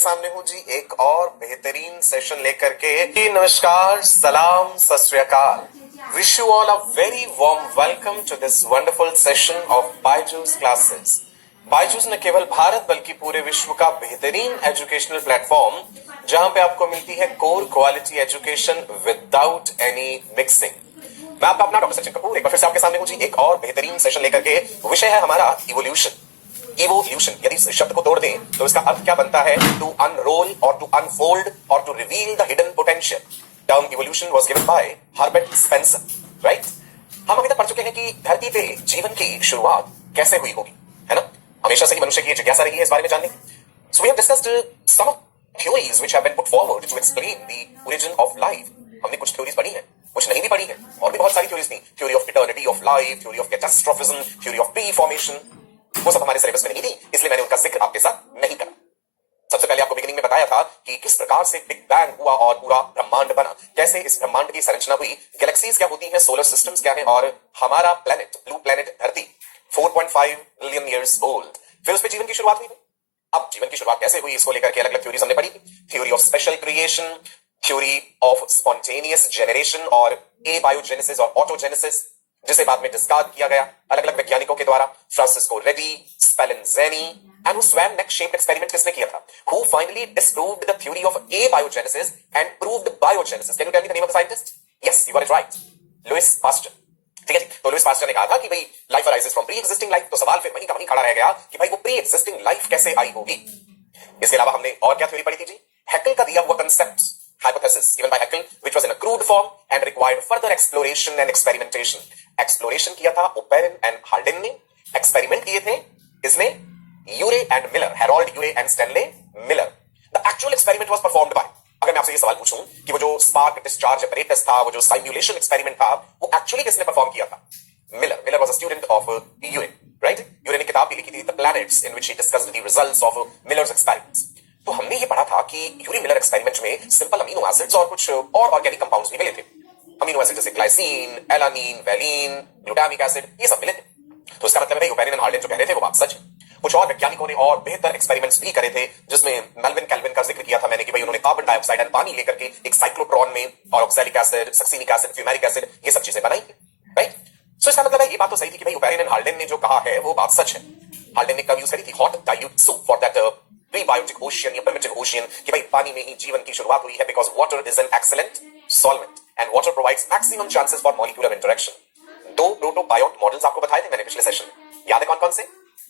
सामने हूँ जी एक और बेहतरीन सेशन लेकर के। जी नमस्कार, सलाम, सत श्री अकाल। Wish you all a very warm welcome to this wonderful session of Byju's classes. Byju's न केवल भारत बल्कि पूरे विश्व का बेहतरीन एजुकेशनल प्लेटफॉर्म जहां पे आपको मिलती है core quality education without any mixing. मैं आपका अपना डॉक्टर सचिन कपूर एक बार फिर से आपके सामने हूँ जी एक और बेहतरीन सेशन लेकर के। विषय है हमारा इवोल्यूशन। इवोल्यूशन, यदि इस शब्द को तोड़ दें तो इसका अर्थ क्या बनता है? टू अनरोल और टू अनफोल्ड और to reveal the hidden potential. Term evolution was given by Herbert Spencer, right? हम अभी तक पढ़ चुके हैं कि धरती पे जीवन की शुरुआत कैसे हुई होगी, है ना? हमेशा से ही मनुष्य की जिज्ञासा रही है इस बारे में जानने की। So we have discussed some theories which have been put forward to explain the origin of life। हमने कुछ थ्योरीज पढ़ी हैं, कुछ नहीं भी पढ़ी है, और भी बहुत सारी थ्योरीज थी। Theory of eternity of life, theory of catastrophism, theory of preformation, वो सब हमारे सिलेबस में नहीं थी, इसलिए मैंने उनका जिक्र आपके साथ नहीं करा। सबसे पहले आपको बिगिनिंग में बताया था कि किस प्रकार से बिग बैंग हुआ और पूरा ब्रह्मांड बना, कैसे इस ब्रह्मांड की संरचना हुई, गैलेक्सीज क्या होती हैं, सोलर सिस्टम्स क्या है, और हमारा प्लेनेट, ब्लू प्लेनेट धरती 4.5 बिलियन ईयर्स ओल्ड। फिर उस पर जीवन की शुरुआत हुई। अब जीवन की शुरुआत कैसे हुई इसको लेकर के अलग अलग थ्योरीज हमने पढ़ी। Theory of special creation, theory of spontaneous generation और एबायोजेनेसिस और ऑटोजेनेसिस, जिसे बाद में डिस्कार्ड किया गया अलग अलग वैज्ञानिकों के द्वारा। फ्रांसिस्को रेडी, स्पेलेंजेनी एंड वो स्वैम नेक शेप्ड एक्सपेरिमेंट किसने किया था? Who finally disproved the theory of abiogenesis and proved biogenesis? Can you tell me the name of the scientist? Yes, you got it right, Louis Pasteur. ठीक है, तो Louis Pasteur ने कहा था कि भाई life arises from pre existing life. तो सवाल फिर वही का वही खड़ा रह गया कि भाई वो प्री एग्जिस्टिंग लाइफ कैसे आई होगी। इसके अलावा हमने और क्या थ्योरी पढ़ी थी जी? हैकेल का दिया हुआ concept, hypothesis given by Haeckel which was in a crude form and required further exploration and experimentation। Exploration किया था ओपेरिन एंड हार्डिन ने, एक्सपेरिमेंट किए थे इसने Urey and Miller, Harold Urey and Stanley Miller. The actual experiment was performed by, अगर मैं आपसे ये सवाल पूछूं कि वो जो स्पार्क डिस्चार्ज एपरेटस था, वो जो साइमुलेशन एक्सपेरिमेंट था, वो एक्चुअली किसने परफॉर्म किया था? Miller. Miller was a student of Urey, right? Urey ने किताब भी लिखी थी the planets in which he discussed the results of Miller's experiments. तो हमने ये पढ़ा था कि यूरी मिलर एक्सपेरिमेंट में सिंपल अमीनो एसिड्स और कुछ और ऑर्गेनिक कंपाउंड्स भी मिले थे। अमीनो एसिड जैसे glycine, alanine, valine, glutamic acid, ये सब मिले थे। तो इसका मतलब है ओपेरिन एंड हार्डिन जो कह रहे थे वो बात सच है। कुछ और वैज्ञानिकों ने और बेहतर एक्सपेरिमेंट्स भी करे थे, जिसमें मेल्विन कैल्विन का जिक्र किया था मैंने कि भाई उन्होंने कार्बन डाइऑक्साइड एंड पानी लेकर के एक साइक्लोट्रॉन में और oxalic acid, succinic acid, fumaric acid, ये सब चीजें बनाई थी, राइट? सो इसका मतलब है ये बात तो सही थी कि भाई ओपेरिन एंड हार्डिन ने जो कहा है वो बात सच है। हार्डिन ने कब यूज करी थी? Hot dilute soup for that prebiotic ocean या प्रिमिटिव ओशियन, कि भाई पानी में ही जीवन की शुरुआत हुई है, because water is an excellent solvent and water provides maximum chances for molecular interaction. दो प्रोटोबायोट मॉडल्स आपको बताए थे मैंने पिछले सेशन में, याद है कौन कौन से?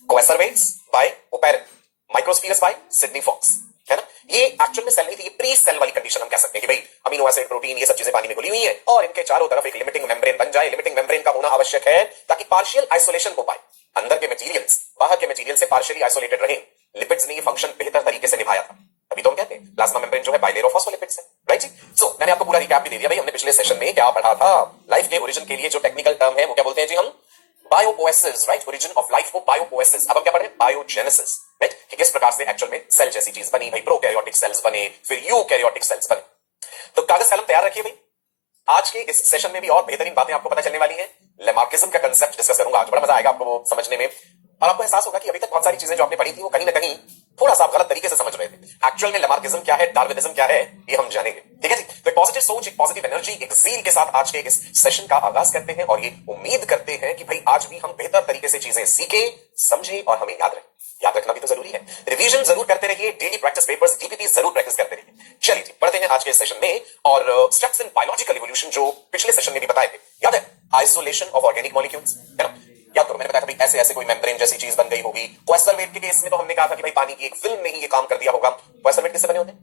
Coacervates by Oparin, microspheres by Sydney Fox, है ना? ये एक्चुअल में सेल नहीं थी, ये प्री सेल वाली कंडीशन हम कह सकते हैं कि भाई अमीनो एसिड, प्रोटीन, ये सब चीजें पानी में घुली हुई है और इनके चारों तरफ एक लिमिटिंग मेम्ब्रेन बन जाए। लिमिटिंग मेम्ब्रेन का होना आवश्यक है ताकि पार्शियल आइसोलेशन हो पाए, अंदर के मटेरियल्स बाहर के मटेरियल से पार्शियली आइसोलेटेड रहे। लिपिड्स ने ये फंक्शन बेहतर तरीके से निभाया था, अभी तो हम कहते हैं प्लाज्मा मेम्ब्रेन जो है बाइलेयर ऑफ फॉस्फोलिपिड्स है, राइट जी? सो मैंने आपको पूरा रिकैप भी दे दिया भाई, हमने पिछले सेशन में क्या पढ़ा था। लाइफ के ओरिजिन के लिए जो टेक्निकल टर्म है वो क्या बोलते हैं जी? हम बायोपोएसिस, राइट? ओरिजिन ऑफ लाइफ को बायोपोएसिस। अब हम क्या पढ़ रहे हैं? Biogenesis, right? कि किस प्रकार से एक्चुअल में सेल जैसी चीज बनी, भाई प्रोकैरियोटिक सेल्स बने, फिर यूकैरियोटिक सेल्स बने। तो कागज कलम तैयार रखिए भाई, आज के इस सेशन में भी और बेहतरीन बातें आपको पता चलने वाली है। लेमार्किज्म का कंसेप्ट डिस्कस करूंगा आज, बड़ा मजा आएगा आपको वो समझने में, और आपको एहसास होगा कि अभी तक बहुत सारी चीजें जो आपने पढ़ी थी वो कहीं ना कहीं थोड़ा सा आप गलत तरीके से समझ रहे थे। एक्चुअल में लेमार्किज्म क्या है, डार्विनिज्म क्या है, ये हम जानेंगे, ठीक है जी? तो एक पॉजिटिव सोच, एक पॉजिटिव एनर्जी, एक ज़ील के साथ आज के इस सेशन का आगाज करते हैं, और ये उम्मीद करते हैं कि भाई आज भी हम बेहतर तरीके से चीजें सीखे, समझे और हमें याद रहे। याद रखना भी तो जरूरी है। रिवीजन जरूर करते रहिए, डेली प्रैक्टिस पेपर्स, डीपीटी जरूर प्रैक्टिस करते रहिए। चलिए जी, बढ़ते हैं आज के सेशन में, और स्टेप्स इन बायोलॉजिकल इवोल्यूशन जो पिछले सेशन में भी बताए थे, याद है? आइसोलेशन ऑफ ऑर्गेनिक मॉलिक्यूल्स, है ना? याद करो, मैंने बताया था भाई ऐसे ऐसे कोई मेम्ब्रेन जैसी चीज बन गई होगी। कोएसरवेट के केस में तो हमने कहा था कि भाई पानी की एक फिल्म ने ही ये काम कर दिया होगा। कोएसरवेट किससे बने होते हैं?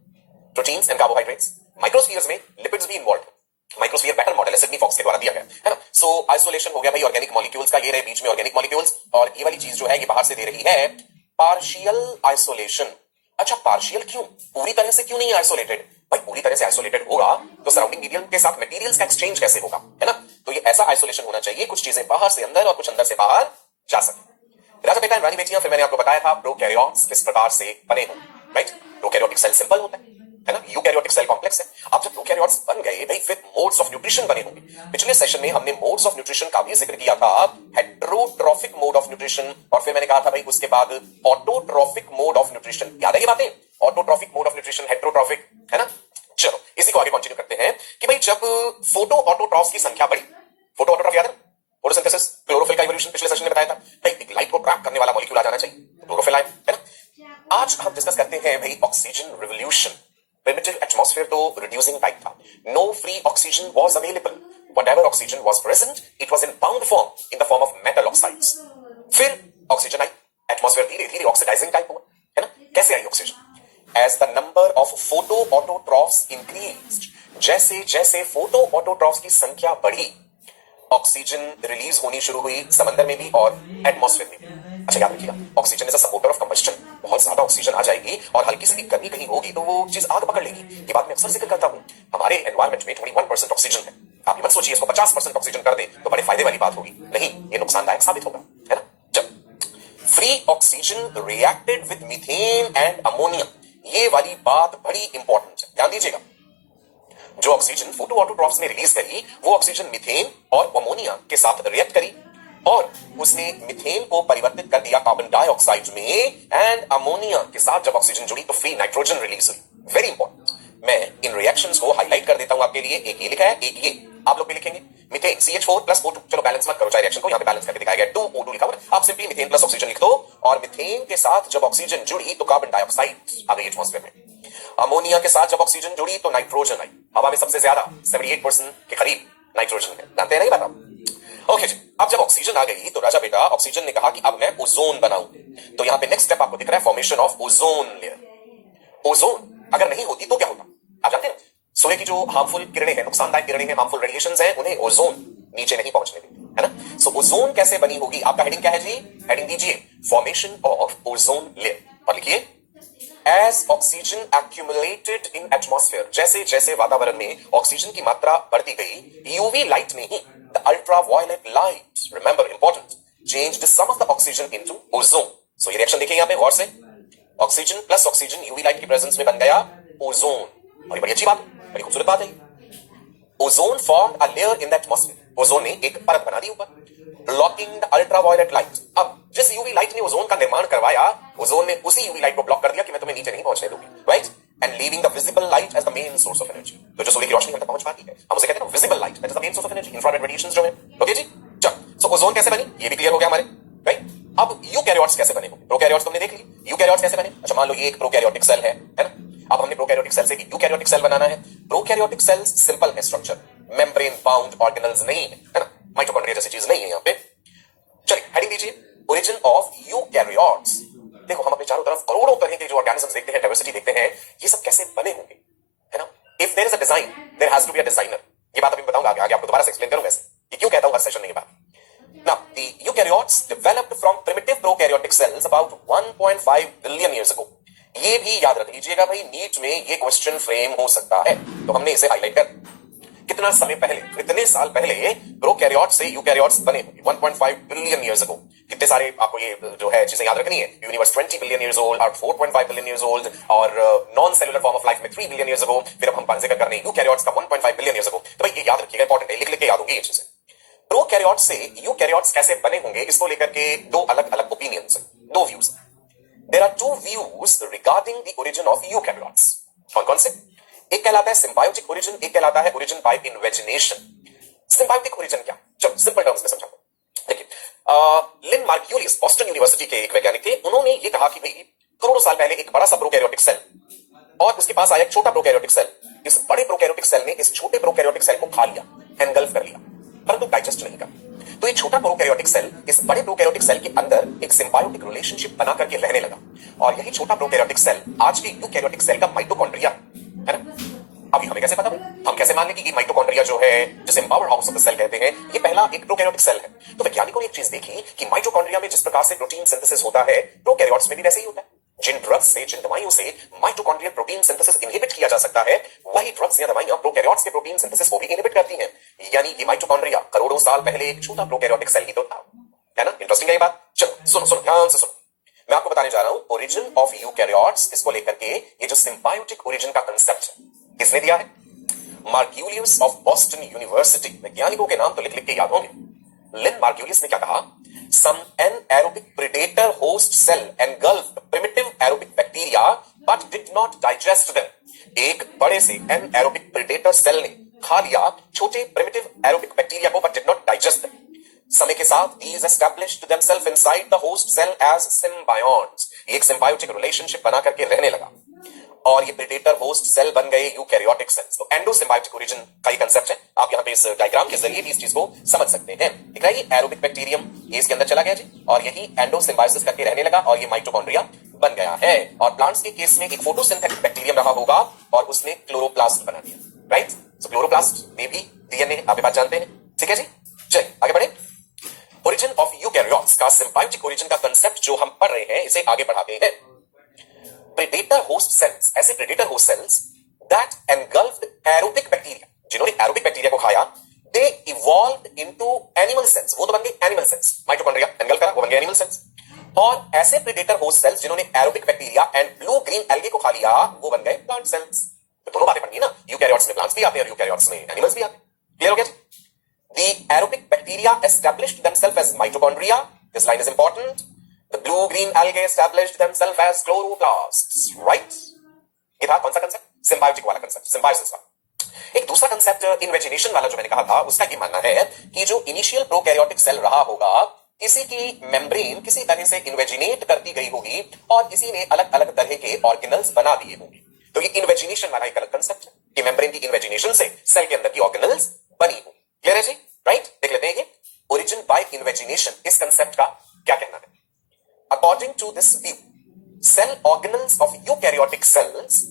Proteins and carbohydrates. माइक्रोस्फीयर्स में लिपिड्स भी इन्वॉल्व है। माइक्रोस्फीयर बेटर मॉडल है, सिडनी फॉक्स के द्वारा दिया गया है ना? सो आइसोलेशन हो गया भाई ऑर्गेनिक मॉलिक्यूल्स का, ये रहे बीच में ऑर्गेनिक मॉलिक्यूल्स, और ये वाली चीज जो है ये बाहर से दे रही है पार्शियल आइसोलेशन। अच्छा, पार्शियल क्यों? पूरी तरह से क्यों नहीं आइसोलेटेड? भाई पूरी तरह से आइसोलेटेड होगा तो सराउंडिंग मीडियम के साथ मटेरियल्स का एक्सचेंज कैसे होगा, है ना? तो ये ऐसा आइसोलेशन होना चाहिए, कुछ चीजें बाहर से अंदर और कुछ अंदर से बाहर जा सके। राजा बेटा रानी बेटियां, फिर मैंने आपको बताया था प्रोकैरियोट्स किस प्रकार से बने हो, राइट? प्रोकैरियोटिक सेल सिंपल होता है ना? यूकैरियोटिक सेल कॉम्प्लेक्स है। अब जब प्रोकैरियोट्स बन गए भाई, फिर मोड्स ऑफ न्यूट्रिशन बने होंगे। पिछले सेशन में हमने मोड्स ऑफ न्यूट्रिशन का भी जिक्र किया था, हेटेरोट्रॉफिक मोड ऑफ न्यूट्रिशन, और फिर मैंने कहा था भाई उसके बाद ऑटोट्रॉफिक मोड ऑफ न्यूट्रिशन। याद है ये बातें? ऑटोट्रॉफिक मोड फोटो ऑटोट्रॉफ्स की संख्या बढ़ी। फोटो ऑटोट्रॉफ याद है? फोटोसिंथेसिस, क्लोरोफिल का इवोल्यूशन पिछले सेशन में बताया था भाई, एक लाइट को ट्रैप करने वाला मॉलिक्यूल आ जाना चाहिए, क्लोरोफिल आए, है ना। आज हम डिस्कस करते हैं भाई ऑक्सीजन रिवोल्यूशन। प्रिमिटिव एटमॉस्फेयर तो रिड्यूसिंग टाइप था, no free oxygen was available, whatever oxygen was present it was in bound form in the form of metal oxides. फिर ऑक्सीजन आई, एटमॉस्फेयर धीरे धीरे ऑक्सीडाइजिंग टाइप हुआ, है ना। कैसे आई oxygen? As the number of photo autotrophs increased, जैसे जैसे फोटो ऑटोट्रॉफ्स की संख्या बढ़ी, ऑक्सीजन रिलीज होनी शुरू हुई समंदर में भी और एटमॉस्फेयर में भी। अच्छा याद रखिएगा, oxygen is a supporter of combustion. बहुत ज्यादा ऑक्सीजन आ जाएगी और हल्की सी भी गर्मी कहीं होगी तो वो चीज आग पकड़ लेगी। ये बात मैं अक्सर जिक्र करता हूं। हमारे एनवायरमेंट में 21% ऑक्सीजन है। आप ये मत सोचिए इसको 50% ऑक्सीजन कर दे तो बड़े फायदे वाली बात होगी, नहीं, ये नुकसानदायक साबित होगा, है ना। जब free oxygen reacted with methane and ammonia, ये वाली बात बड़ी इंपॉर्टेंट है, ध्यान दीजिएगा। जो ऑक्सीजन फोटो ऑटोट्रॉफ्स ने रिलीज करी वो ऑक्सीजन मीथेन और अमोनिया के साथ रिएक्ट करी और उसने मीथेन को परिवर्तित कर दिया कार्बन डाइऑक्साइड में, एंड अमोनिया के साथ जब ऑक्सीजन जुड़ी तो फ्री नाइट्रोजन रिलीज हुई। Very important. मैं इन रिएक्शंस को हाईलाइट कर देता हूं आपके लिए। एक ये लिखा है, एक ये आप लोग भी लिखेंगे, मीथेन CH4 प्लस O2। चलो बैलेंस मत करो चाहे रिएक्शन को, यहां पे बैलेंस करके दिखाया गया 2O2 लिखा हुआ है, आप सिंपली मीथेन प्लस ऑक्सीजन लिख दो और मीथेन के साथ जब ऑक्सीजन जुड़ी तो कार्बन डाइऑक्साइड आ गई एटमॉस्फेयर में। अमोनिया के साथ जब ऑक्सीजन जुड़ी तो नाइट्रोजन आई। हवा में सबसे ज्यादा 78% के करीब नाइट्रोजन है, जानते हैं नहीं बात। ओके जी, अब जब ऑक्सीजन आ गई तो राजा बेटा ऑक्सीजन ने कहा कि अब मैं ओजोन बनाऊं। तो यहां पे नेक्स्ट स्टेप आपको दिख रहा है, formation of ozone layer. Ozone अगर नहीं होती तो क्या होता, आप जानते हैं, सूर्य की जो हार्मफुल किरणें हैं, नुकसानदायक किरणें हैं, हार्मफुल रेडिएशंस हैं, उन्हें ओजोन नीचे नहीं पहुंचने देती, है ना। सो ओजोन कैसे बनी होगी? आपका हेडिंग क्या है जी? हेडिंग दीजिए फॉर्मेशन ऑफ ओजोन लेयर और लिखिए as oxygen accumulated in atmosphere, जैसे जैसे वातावरण में ऑक्सीजन की मात्रा बढ़ती गई, यूवी लाइट में ही the ultraviolet light, remember important, changed some of the oxygen into ozone. So ये रिएक्शन देखिए यहां पे गौर से, oxygen plus oxygen UV light की प्रेजेंस में बन गया ओजोन, और ये बड़ी अच्छी बात, बड़ी खूबसूरत बात है। Ozone formed a layer in the atmosphere, ozone ने एक परत बना दी ऊपर, ब्लॉकिंग द अल्ट्रावायलेट लाइट। अब जिस यूवी लाइट ने ओजोन का निर्माण करवाया, ओजोन ने उसी यूवी लाइट को ब्लॉक कर दिया कि मैं तुम्हें नीचे नहीं पहुंचने दूंगी, right, and leaving the visible light as the main source of energy. तो जो सूर्य की रोशनी हम तक पहुंच पाती है, हम उसे कहते हैं ना visible light, that is the main source of energy, infrared radiations जो है। ओके जी, चलो सो ओजोन कैसे बनी ये भी क्लियर हो गया हमारे, राइट। अब यूकैरियोट्स कैसे बने होंगे? प्रोकैरियोट्स तुमने देख ली, यूकैरियोट्स कैसे बने? अच्छा मान लो ये एक प्रोकैरियोटिक सेल है ना। अब हमने प्रोकैरियोटिक सेल से एक यूकैरियोटिक सेल बनाना है। प्रोकैरियोटिक सेल्स सिंपल है स्ट्रक्चर, मेम्ब्रेन बाउंड ऑर्गेनल्स नहीं है, है ना, माइटोकॉन्ड्रिया जैसी चीज नहीं है यहां पे। चलिए हेडिंग दीजिए ओरिजिन ऑफ यूकैरियोट्स। देखो हम अपने चारों तरफ करोड़ों तरह के जो ऑर्गेनिजम्स देखते हैं, डाइवर्सिटी देखते हैं, ये सब कैसे बने होंगे, है ना। If there is a design there has to be a designer. ये बात अभी मैं बताऊंगा आगे आपको, दोबारा से एक्सप्लेन करूंगा ये क्यों कहता हूं हर सेशन में ये बात। Now, the eukaryotes developed from primitive prokaryotic cells about 1.5 billion years ago. ये भी याद रख लीजिएगा भाई, नीट में ये क्वेश्चन फ्रेम हो सकता है, तो हमने इसे हाईलाइट कर। कितना समय पहले, कितने साल पहले प्रोकैरियोट से यूकैरियोट्स बने होंगे? 1.5 बिलियन ईयर्स अगो। कितने सारे आपको ये जो है चीजें याद रखनी है, यूनिवर्स 20 बिलियन ईयर्स ओल्ड और 4.5 बिलियन ईयर्स ओल्ड, और non cellular form of life में 3 बिलियन ईयर्स अगो। फिर अब हम जिक्र कर रहे हैं यूकैरियोट्स का 1.5 बिलियन ईयर्स अगो। तो भाई ये याद रखिएगा, इंपॉर्टेंट है, लिख लिख के याद होगी ये चीजें। प्रोकैरियोट से यूकैरियोट्स कैसे बने होंगे इसको लेकर के दो अलग अलग ओपिनियंस हैं, दो views. There are two views regarding the origin of eukaryotes. कौन कौन से? एक कहलाता है सिम्बायोटिक ओरिजिन, एक कहलाता है origin by invagination. Symbiotic origin क्या? चलो सिंपल टर्म्स में समझाता हूं। देखिए लिन मार्क्यूलिस बॉस्टन यूनिवर्सिटी के एक वैज्ञानिक थे, उन्होंने ये कहा कि भाई करोड़ों साल पहले एक बड़ा सा प्रोकैरियोटिक सेल और उसके पास आया एक छोटा प्रोकैरियोटिक सेल। इस बड़े प्रोकैरियोटिक सेल ने इस छोटे प्रोकैरियोटिक सेल को खा लिया, एनगल्फ कर लिया, परंतु डाइजेस्ट नहीं कर। तो ये छोटा प्रोकैरियोटिक सेल इस बड़े प्रोकैरियोटिक सेल के अंदर एक सिम्बायोटिक रिलेशनशिप बना करके रहने लगा, और यही छोटा प्रोकैरियोटिक सेल आज के यूकैरियोटिक सेल का माइटोकॉन्ड्रिया है ना। अभी हमें कैसे पता, हम कैसे मान लें कि माइटोकॉन्ड्रिया जो है, जिसे power house of the cell कहते हैं, ये पहला एक प्रोकैरियोटिक सेल है। तो वैज्ञानिकों ने एक चीज देखी कि माइटोकॉन्ड्रिया में जिस प्रकार से प्रोटीन सिंथेसिस होता है, प्रोकैरियोट्स में भी वैसे ही होता है। जिन ड्रग्स से, जिन दवाइयों से माइटोकॉन्ड्रियल प्रोटीन सिंथेसिस इनहिबिट किया जा सकता है, वही ड्रग्स या दवाइयां प्रोकैरियोट्स के प्रोटीन सिंथेसिस को भी इनहिबिट करती हैं। यानी ये माइटोकॉन्ड्रिया करोड़ों साल पहले एक छोटा प्रोकैरियोटिक सेल ही तो था, है ना। इंटरेस्टिंग है ये बात। चलो सुनो सुनो ध्यान से सुनो, मैं आपको बताने जा रहा हूं ओरिजिन ऑफ यूकैरियोट्स। इसको लेकर के ये जो सिम्बायोटिक ओरिजिन का कंसेप्ट है, किसने दिया है? मार्क्यूलियस ऑफ बॉस्टन यूनिवर्सिटी। वैज्ञानिकों के नाम तो लिख लिख के याद होंगे। लिन मार्क्यूलियस ने क्या कहा? Some anaerobic predator host cell engulfed primitive aerobic bacteria but did not digest them. एक बड़े से anaerobic predator cell ने खा लिया छोटे प्रिमिटिव एरोबिक बैक्टीरिया को, but did not digest them. समय के साथ these established themselves inside the host cell as symbionts। ये एक symbiotic relationship बना करके रहने लगा और ये प्रेडेटर होस्ट सेल बन गए यूकैरियोटिक सेल्स। तो एंडोसिम्बायोटिक ओरिजिन का ही कंसेप्ट है। आप यहां पे इस डायग्राम के जरिए भी इस चीज को समझ सकते हैं। दिख रहा है ये एरोबिक बैक्टीरियम, ये इसके अंदर चला गया जी और यही एंडोसिम्बायोसिस करके रहने लगा और ये माइटोकॉन्ड्रिया बन गया है। और प्लांट्स के केस में एक फोटोसिंथेटिक बैक्टीरियम रहा होगा और उसने क्लोरोप्लास्ट बना दिया, राइट। सो क्लोरोप्लास्ट में भी डीएनए आप ये बात जानते हैं, ठीक है जी। चलिए आगे बढ़े। ओरिजिन ऑफ यूकैरियोट्स का सिम्बायोटिक ओरिजिन का कंसेप्ट जो हम पढ़ रहे हैं इसे आगे बढ़ाते हैं। प्रेडेटर होस्ट सेल्स, ऐसे predator host cells that engulfed aerobic bacteria, जिन्होंने एरोबिक बैक्टीरिया को खाया, दे इवॉल्व्ड इनटू एनिमल सेल्स, वो तो बन गए एनिमल सेल्स। माइटोकॉन्ड्रिया एनगल्फ करा, वो बन गए एनिमल सेल्स। और ऐसे प्रेडेटर होस्ट सेल्स जिन्होंने aerobic bacteria and blue green algae को खा लिया, वो बन गए प्लांट सेल्स। तो दोनों बातें पढ़नी ना, यूकैरियोट्स में प्लांट्स भी आते हैं और यूकैरियोट्स में एनिमल्स भी आते हैं। क्लियर हो गया जी। The aerobic bacteria established themselves as mitochondria. This line is important. The blue-green algae established themselves as chloroplasts. Right? ये था कौन सा कंसेप्ट? सिम्बायोटिक वाला कंसेप्ट, सिम्बायोसिस वाला। एक दूसरा कंसेप्ट इन्वेजिनेशन वाला जो मैंने कहा था, उसका ये मानना है कि जो इनिशियल प्रोकैरियोटिक सेल रहा होगा, किसी की मेम्ब्रेन किसी तरह से इन्वेजिनेट करती गई होगी और किसी ने अलग अलग तरह के ऑर्गेनल्स बना दिए होंगे। तो ये इन्वेजिनेशन वाला एक अलग कंसेप्ट है कि मेम्ब्रेन की इन्वेजिनेशन से सेल के अंदर की ऑर्गेनल्स बनी हो। क्लियर है जी, राइट। देख लेते हैं ये ओरिजिन बाय इन्वेजिनेशन, इस कंसेप्ट का क्या कहना है। According to this view, cell organelles of eukaryotic cells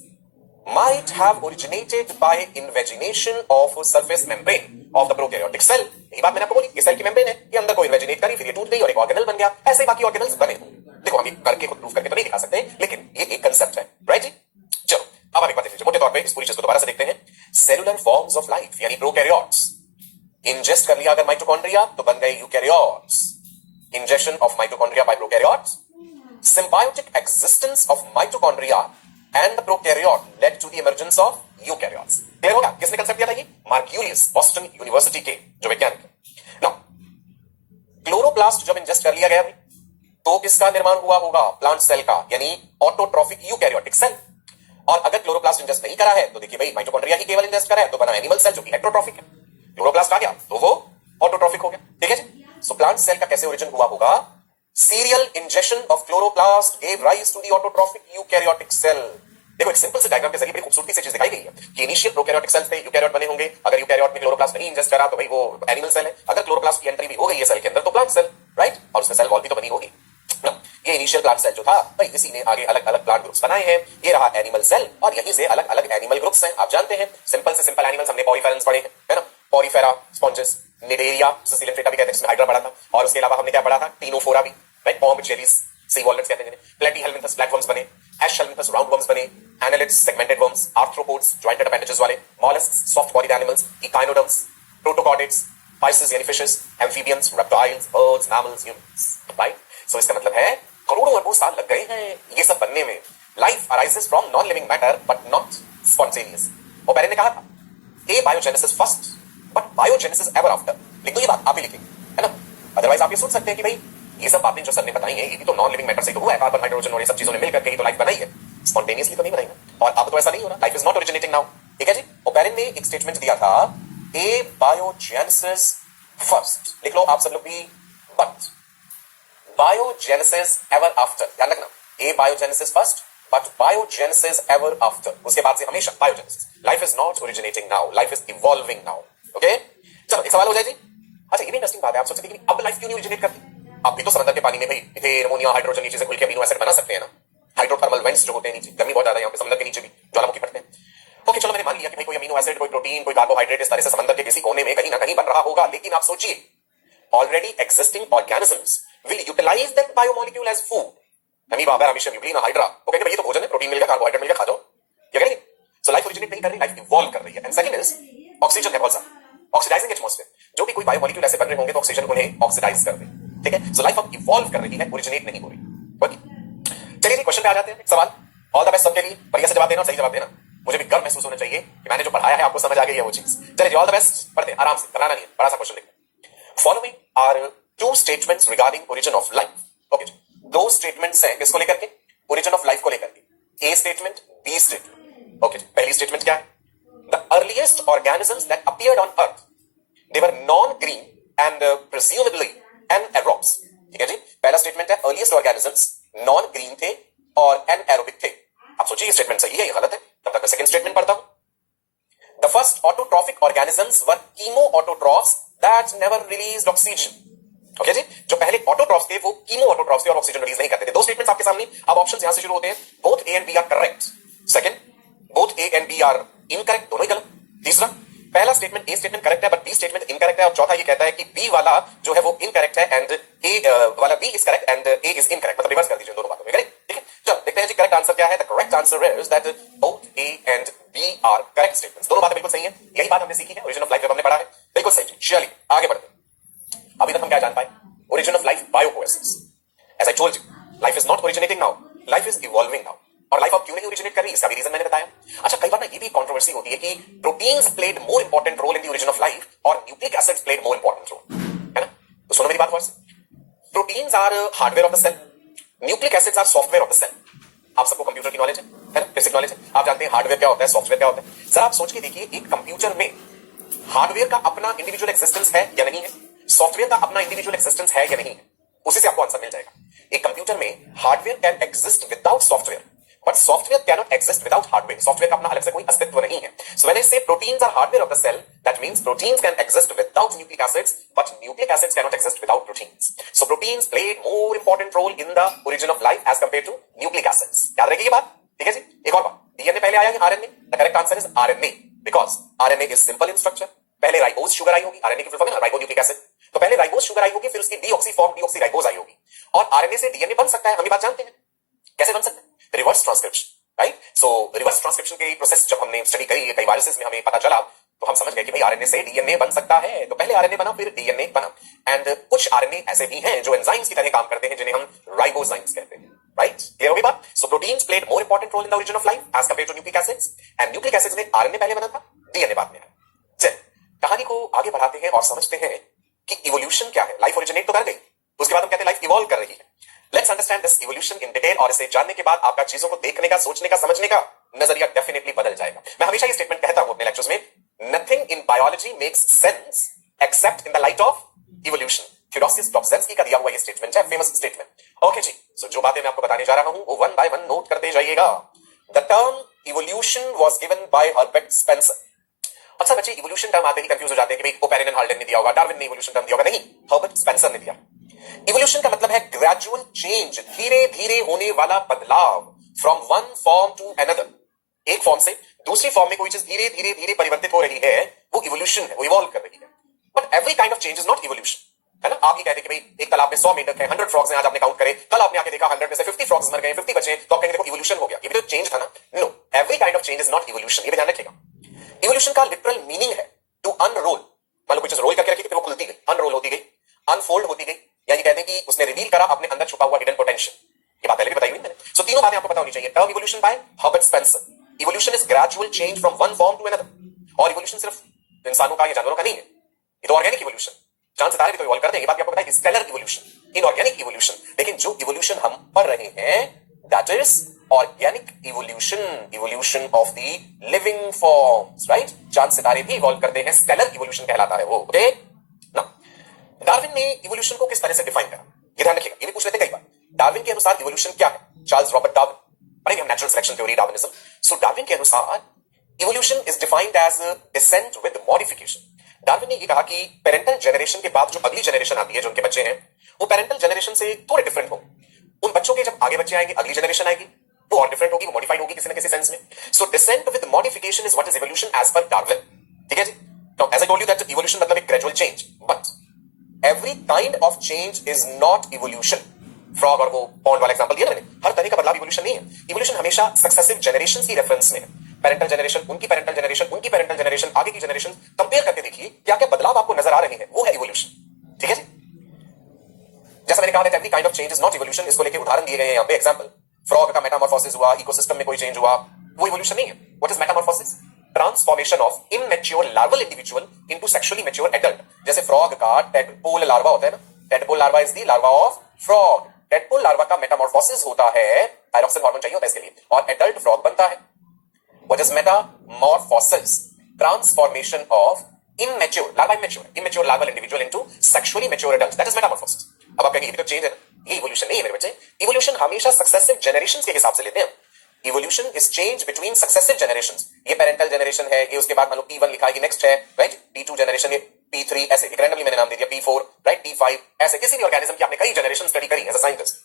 might have originated by invagination of surface membrane of the prokaryotic cell। यही बात मैंने आपको बोली, ये सेल की मेम्ब्रेन है, ये अंदर को इन्वेजिनेट करी, फिर ये टूट गई और एक ऑर्गेनल बन गया। ऐसे ही बाकी ऑर्गेनल्स बने होंगे। देखो हम ये करके खुद प्रूफ करके तो नहीं दिखा सकते, लेकिन ये एक कंसेप्ट है, राइट जी। चलो अब हम एक बात देख लीजिए मोटे तौर पे, इस पूरी चीज को दोबारा से देखते हैं। सेलुलर फॉर्म्स ऑफ लाइफ यानी प्रोकैरियोट्स इंजेस्ट कर लिया अगर माइटोकॉन्ड्रिया तो बन गए eukaryotes. Injection of mitochondria by prokaryotes, symbiotic existence of mitochondria and the prokaryote led to the emergence of eukaryotes। Clear होगा? किसने कंसेप्ट दिया था ये? मार्क्यूलियस, बॉस्टन यूनिवर्सिटी के जो वैज्ञानिक है। नाउ क्लोरोप्लास्ट जब इंजेस्ट कर लिया गया तो किसका निर्माण हुआ होगा? प्लांट सेल का, यानी ऑटोट्रॉफिक यूकैरियोटिक सेल। और अगर क्लोरोप्लास्ट इंजेस्ट नहीं करा है तो देखिए भाई माइटोकॉन्ड्रिया ही केवल इंजेस्ट करा है तो बना एनिमल सेल जो कि हेटेरोट्रॉफिक है। क्लोरोप्लास्ट आ गया तो वो ऑटोट्रॉफिक हो गया, ठीक है जी। सो प्लांट सेल का कैसे ओरिजिन हुआ होगा? Serial ingestion of chloroplast gave rise to the autotrophic eukaryotic cell। देखो एक सिंपल से डायग्राम के जरिए बड़ी खूबसूरती से चीज दिखाई गई है कि इनिशियल प्रोकैरियोटिक सेल्स थे, यूकैरियोट बने होंगे। अगर यूकैरियोट में क्लोरोप्लास्ट नहीं इंजेस्ट करा तो भाई वो एनिमल सेल है। अगर क्लोरोप्लास्ट की एंट्री भी हो गई है सेल के अंदर तो प्लांट सेल, राइट। और उसमें सेल वॉल भी तो बनी होगी ना। ये इनिशियल प्लांट सेल जो था भाई, इसी ने आगे अलग अलग प्लांट ग्रुप्स बनाए हैं। ये रहा एनिमल सेल और यहीं से अलग अलग एनिमल ग्रुप्स हैं। आप जानते हैं सिंपल से सिंपल एनिमल्स हमने पॉरीफेरन्स पढ़े हैं, है ना। पॉरीफेरा, स्पॉन्जेस, निडेरिया, सिसिलियन भी कहते हैं, हाइड्रा पढ़ा था। और उसके अलावा हमने क्या पढ़ा था? टीनोफोरा भी, right. Comb jellies, sea walnuts कहते हैं। प्लेटीहेल्मिंथस फ्लैटवर्म्स बने, एशहेल्मिंथस राउंडवर्म्स बने, annelids segmented worms, arthropods jointed appendages वाले, molluscs soft bodied animals, echinoderms, protochordates, Pisces यानी fishes, amphibians, reptiles, birds, mammals, humans, right. So इसका मतलब है करोड़ों अरबों साल लग गए हैं ये सब बनने में। Life arises from non living matter but not spontaneous. और पहले ने कहा था abiogenesis first but biogenesis ever after. लिख दो ये बात, आप भी लिखेंगे, है ना। अदरवाइज आप ये सोच सकते हैं कि भाई ये सब बातें जो सर ने बताई हैं ये भी तो नॉन लिविंग मैटर से तो हुआ है, कार्बन, हाइड्रोजन और ये सब चीजों ने मिलकर के ही तो लाइफ बनाई है, स्पॉन्टेनियसली तो नहीं बनाई ना। और अब तो ऐसा नहीं हो रहा, life is not originating now, ठीक है जी। ओपेरिन ने एक स्टेटमेंट दिया था ए बायोजेनेसिस फर्स्ट, लिख लो आप सब लोग भी, बट बायोजेनेसिस एवर आफ्टर। ध्यान रखना, abiogenesis first but biogenesis ever after. उसके बाद से हमेशा biogenesis. Life is not originating now, life is evolving now, okay. चलो एक सवाल हो जाए जी। अच्छा ये भी इंटरेस्टिंग बात है, आप सोचते हैं कि अब लाइफ क्यों नहीं ओरिजिनेट करती? आप भी तो समंदर के पानी में भाई मिथेन, अमोनिया, हाइड्रोजन ये चीजें खुल के अमीनो एसिड बना सकते हैं ना। हाइड्रोथर्मल वेंट्स जो होते हैं नीचे, गर्मी बहुत ज्यादा है यहाँ पे, समुद्र के नीचे भी ज्वालामुखी फटते हैं। ओके चलो मैंने मान लिया कि भाई कोई अमीनो एसिड, कोई प्रोटीन, कोई कार्बोहाइड्रेट इस तरह से समंदर के किसी कोने में कहीं ना कहीं बन रहा होगा। लेकिन आप सोचिए already existing organisms will utilize that biomolecule as food. Amoeba, paramecium, euglena, hydra, वो कहेंगे भाई ये तो भोजन है, प्रोटीन मिल गया, कार्बोहाइड्रेट मिल गया, खा जाओ, क्या करेंगे? सो लाइफ ओरिजिनेट नहीं कर रही, लाइफ इवॉल्व कर रही है। एंड सेकंड इज ऑक्सीजन है बहुत सारा, ऑक्सीडाइजिंग एटमॉस्फेयर। जो भी कोई बायोमोलिक्यूल ऐसे बन रहे होंगे तो ऑक्सीजन उन्हें ऑक्सीडाइज कर दे, ठीक है। सो लाइफ अब इवॉल्व कर रही है, ओरिजिनेट नहीं हो रही। ओके चलिए क्वेश्चन पे आ जाते हैं। सवाल ऑल द बेस्ट सबके लिए, बढ़िया से जवाब देना और सही जवाब देना। मुझे भी गर्व महसूस होना चाहिए कि मैंने जो पढ़ाया है आपको समझ आ गई है वो चीज। चलिए ऑल द बेस्ट, पढ़ते हैं आराम से, कराना नहीं है, बड़ा सा क्वेश्चन लिखते। Following are two statements regarding origin of life. Okay दो स्टेटमेंट्स हैं किसको लेकर के? ओरिजिन ऑफ लाइफ को लेकर के। A statement, B statement. Okay पहली स्टेटमेंट क्या है? The earliest organisms that appeared on earth they were non green and presumably anaerobes. ठीक है जी, पहला स्टेटमेंट है अर्लीस्ट ऑर्गेनिजम्स नॉन ग्रीन थे और एनारोबिक थे। आप सोचिए ये स्टेटमेंट सही है या गलत है, तब तक मैं सेकंड स्टेटमेंट पढ़ता हूं। The first autotrophic organisms were chemoautotrophs that never released oxygen. Okay जी, जो पहले ऑटोट्रॉफ्स थे वो कीमोऑटोट्रॉफ्स थे और ऑक्सीजन रिलीज नहीं करते थे। दो स्टेटमेंट्स आपके सामने, अब ऑप्शंस यहां से शुरू होते हैं। Both A and B are correct. Second, both A and B are incorrect, दोनों ही गलत। तीसरा, पहला स्टेटमेंट ए स्टेटमेंट करेक्ट है बट बी स्टेटमेंट इनकरेक्ट है, और चौथा ये कहता है कि बी वाला जो है वो इनकरेक्ट है एंड ए वाला B is correct and A is incorrect. मतलब रिवर्स कर दीजिए दोनों बातों में। करेक्ट, ठीक है। चलो देखते हैं जी करेक्ट आंसर क्या है। The correct answer is that both A and B are correct statements. दोनों बातें बिल्कुल सही है। यही बात हमने सीखी है, ओरिजिन ऑफ लाइफ जब हमने पढ़ा है। बिल्कुल सही। चलिए आगे बढ़ते हैं। अभी तक हम क्या जान पाए? Origin of life, biocoasis. As I told you, life is not originating now. Life is evolving now. और लाइफ अब क्यों नहीं ओरिजिनेट कर रही, इसका भी रीजन मैंने बताया। अच्छा, कई बार ना ये भी कंट्रोवर्सी होती है कि proteins played more important role in the origin of life और nucleic acids played more important role, है ना? तो सुनो मेरी बात गौर से। Proteins are hardware of the cell, nucleic acids are software of the cell. आप सबको कंप्यूटर की नॉलेज है ना? बेसिक नॉलेज है। आप जानते हैं हार्डवेयर क्या होता है, सॉफ्टवेयर क्या होता है। जरा आप सोच के देखिए, एक कंप्यूटर में हार्डवेयर का अपना इंडिविजुअल एक्सिस्टेंस है या नहीं है, सॉफ्टवेयर का अपना इंडिविजुअल एक्सिस्टेंस है या नहीं है, उसी से आपको आंसर मिल जाएगा। एक कंप्यूटर में hardware can exist without software, but software can not exist without hardware. Software का अपना अलग से कोई अस्तित्व नहीं है। सो when I say proteins are hardware of the cell, that means proteins can exist without nucleic acids, but nucleic acids can not exist without proteins. So proteins played more important role in the origin of life as compare to nucleic acids. याद रखिए ये बात, ठीक है जी। एक और बात, DNA पहले आया या RNA? The correct answer is RNA, because RNA is simple in structure. पहले राइबोज शुगर आई होगी, आरएनए की फुल फॉर्म है राइबोन्यूक्लिक एसिड। तो पहले राइबोज शुगर आई होगी, फिर उसकी डीऑक्सी फॉर्म डीऑक्सी राइबोज आई होगी, और आरएनए से डीएनए बन सकता है। हम ये बात जानते हैं। कैसे बन सकता है? Reverse transcription, right? सो रिवर्स ट्रांसक्रिप्शन की प्रोसेस जब हमने स्टडी करी कई वायरसेस में, हमें पता चला, तो हम समझ गए कि भाई आरएनए से डीएनए बन सकता है। तो पहले आरएनए बना, फिर डीएनए बना। एंड कुछ आरएनए ऐसे भी हैं जो एंजाइम्स की तरह काम करते हैं, जिन्हें हम राइबोजाइम्स कहते हैं, राइट? क्लियर होगी बात? So proteins played more important role in the origin of life as compare to nucleic acids, and nucleic acids में आरएनए पहले बना था, डीएनए बाद में आया। चल कहानी को आगे बढ़ाते हैं और समझते हैं कि इवोल्यूशन क्या है। लाइफ ओरिजिनेट तो कर गई, उसके बाद हम कहते हैं लाइफ इवॉल्व कर रही है। Let's understand this evolution in detail, और इसे जानने के बाद आपका चीजों को देखने का, सोचने का, समझने का नजरिया डेफिनेटली बदल जाएगा। मैं हमेशा ये स्टेटमेंट कहता हूं अपने लेक्चर्स में, nothing in biology makes sense except in the light of evolution. Theodosius Dobzhansky का दिया हुआ ये स्टेटमेंट है, फेमस स्टेटमेंट। ओके जी, सो जो बातें मैं आपको बताने जा रहा हूं वो वन बाय वन नोट करते जाइएगा। The term evolution was given by Herbert Spencer. अच्छा बच्चे, इवोल्यूशन टर्म आते ही कंफ्यूज हो जाते हैं कि भाई ओपेरिन एंड हाल्डेन ने दिया होगा, डार्विन ने इवोल्यूशन टर्म दिया होगा। नहीं, हर्बर्ट स्पेंसर ने दिया। इवोल्यूशन का मतलब है ग्रेजुअल चेंज, धीरे धीरे होने वाला बदलाव, from one form to another. एक फॉर्म से दूसरी फॉर्म में कोई चीज धीरे धीरे धीरे परिवर्तित हो रही है, वो इवोल्यूशन है, वो इवॉल्व कर रही है। But every kind of change is not evolution, है ना? आप ये कहते हैं कि भाई एक तालाब में 100 मेंढक हैं, 100 फ्रॉग्स हैं, आज आपने काउंट करे, कल आपने आके देखा 100 में से 50 फ्रॉग्स मर गए, 50 बचे, तो आप कहेंगे देखो इवोल्यूशन हो गया। ये भी तो चेंज था ना? No, every kind of change is not evolution, ये भी ध्यान रखिएगा। इवोल्यूशन का लिटरल मीनिंग है टू अनरोल। मान लो कुछ रोल करके रखी, फिर वो खुलती गई, अनरोल होती गई, अनफोल्ड होती गई, यानी कहते हैं कि उसने रिवील करा अपने अंदर छुपा हुआ हिडन पोटेंशियल। ये बात पहले भी बताई हुई मैंने। सो तीनों बातें आपको पता होनी चाहिए। Term evolution by Herbert Spencer, evolution is gradual change from one form to another. और इवोल्यूशन सिर्फ इंसानों का या जानवरों का नहीं है, ये तो ऑर्गेनिक इवोल्यूशन, चांद सितारे भी तो इवॉल्व करते हैं। ये बात आपको पता है, स्टेलर इवोल्यूशन, इनऑर्गेनिक इवोल्यूशन। लेकिन जो इवोल्यूशन हम पढ़ रहे हैं that is organic evolution, evolution of the living forms, right? चांद सितारे भी इवॉल्व करते हैं, स्टेलर इवोल्यूशन कहलाता है वो। ओके ना? डार्विन ने इवोल्यूशन को किस तरह से डिफाइन करा, ये ध्यान रखिएगा, ये भी पूछ लेते कई बार। डार्विन के अनुसार इवोल्यूशन क्या है? चार्ल्स रॉबर्ट डार्विन, पढ़ेंगे हम natural selection theory, Darwinism. So Darwin के अनुसार evolution is defined as descent with modification. Darwin ने ये कहा कि पेरेंटल जनरेशन के बाद जो अगली जनरेशन आती है, जो उनके बच्चे हैं, वो पेरेंटल जनरेशन से थोड़े डिफरेंट हो। उन बच्चों के जब आगे बच्चे आएंगे, अगली जनरेशन आएगी, वो और डिफरेंट होगी, वो मॉडिफाइड होगी किसी न किसी सेंस में। So descent with modification is what is evolution as per Darwin. ठीक है जी? Now as I told you that evolution मतलब एक gradual change, but every kind of change is not evolution. Frog और वो पॉन्ड वाला example दिया ना मैंने, हर तरह का बदलाव इवोल्यूशन नहीं है। इवोल्यूशन हमेशा सक्सेसिव जनरेशंस की रेफरेंस में है। पेरेंटल जनरेशन, उनकी पेरेंटल जनरेशन, उनकी पेरेंटल जनरेशन, आगे की जनरेशन कंपेयर करके देखिए क्या क्या बदलाव आपको नजर आ रहे हैं, वो है इवोल्यूशन। ठीक है जी? जैसा मैंने कहा था every kind of change is not evolution, इसको लेके उदाहरण दिए गए हैं यहां पे। एग्जांपल, फ्रॉग का मेटामॉर्फोसिस हुआ, इकोसिस्टम में कोई चेंज हुआ, वो इवोल्यूशन नहीं है। What is Metamorphosis? Transformation of immature larval individual into sexually mature adult. जैसे फ्रॉग का टेडपोल लार्वा होता है ना, tadpole larva is the larva of frog. Tadpole larva का मेटामॉर्फोसिस होता है, थायरॉक्सिन हार्मोन चाहिए होता है इसके लिए, और एडल्ट फ्रॉग बनता है। What is metamorphosis? transformation of immature larval individual into sexually mature adults. That is metamorphosis. अब आप कहेंगे ये तो चेंज है ना, ये इवोल्यूशन नहीं है मेरे बच्चे. इवोल्यूशन हमेशा सक्सेसिव जनरेशंस के हिसाब से लेते हैं. Evolution is change between successive generations. ये पेरेंटल जनरेशन है, ये उसके बाद मान लो P1 लिखा है, ये नेक्स्ट है, राइट. P2 जनरेशन, ये P3, ऐसे रैंडमली मैंने नाम दे दिया, P4, राइट, P5, ऐसे किसी भी ऑर्गेनिज्म की आपने कई जनरेशन स्टडी करी एज अ साइंटिस्ट,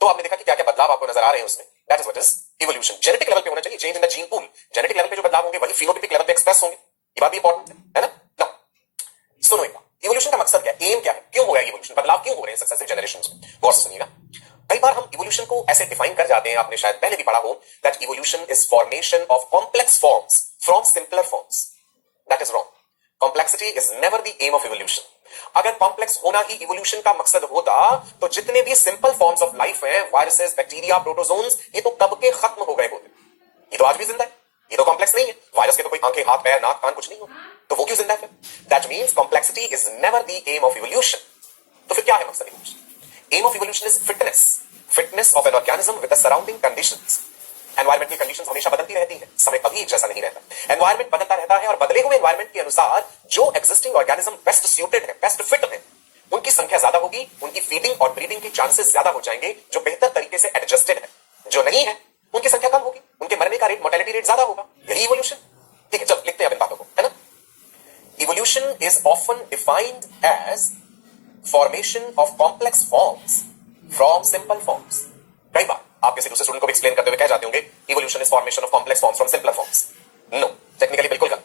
तो आपने देखा कि क्या क्या बदलाव आपको नजर आ रहे हैं उसमें. That is what is evolution. Genetic level पे होना चाहिए, change in the gene pool. Genetic level पे जो बदलाव होंगे वही फिनोटाइपिक लेवल पे एक्सप्रेस होंगे. ये बात भी इंपॉर्टेंट है ना. नाउ सुनो एक बात, इवोल्यूशन का मकसद क्या है, एम क्या है, क्यों हो रहा है इवोल्यूशन, बदलाव क्यों हो रहे हैं सक्सेसिव जनरेशंस में. गौर से सुनिएगा. कई बार हम इवोल्यूशन को ऐसे डिफाइन कर जाते हैं, आपने शायद पहले भी पढ़ा हो, that evolution is formation of complex forms from simpler forms. That is wrong. Complexity is never the aim of evolution. अगर कॉम्प्लेक्स होना ही इवोल्यूशन का मकसद होता तो जितने भी सिंपल फॉर्म्स ऑफ लाइफ हैं, वायरसेस, बैक्टीरिया, प्रोटोजोन्स, ये तो कब के खत्म हो गए होते. ये तो आज भी जिंदा है, ये तो कॉम्प्लेक्स नहीं है. वायरस के तो कोई आंखें, हाथ, पैर, नाक, कान कुछ नहीं हो, तो वो क्यों जिंदा है फिर. That means complexity is never the aim of evolution. तो फिर क्या है मकसद evolution. Aim of evolution is fitness of an organism with the surrounding conditions. Environmental conditions हमेशा बदलती रहती हैं, समय कभी एक जैसा नहीं रहता. एनवायरमेंट बदलता रहता है और बदले हुए एनवायरमेंट के अनुसार जो एक्जिस्टिंग ऑर्गेनिज्म बेस्ट सूटेड है, बेस्ट फिट है, उनकी संख्या ज्यादा होगी, उनकी फीडिंग और ब्रीडिंग के चांसेस ज्यादा हो जाएंगे. जो बेहतर तरीके से एडजस्टेड है, जो नहीं है, उनकी संख्या कम होगी, उनके मरने का रेट, मोर्टेलिटी रेट ज्यादा होगा. यही इवोल्यूशन. ठीक है, चलो लिखते हैं इन बातों को, है ना. Evolution is often defined as formation of complex forms from simple forms. कई बार आप किसी दूसरे स्टूडेंट को एक्सप्लेन करते हुए कह जाते होंगे evolution is formation of complex forms from simpler forms. No, technically बिल्कुल गलत.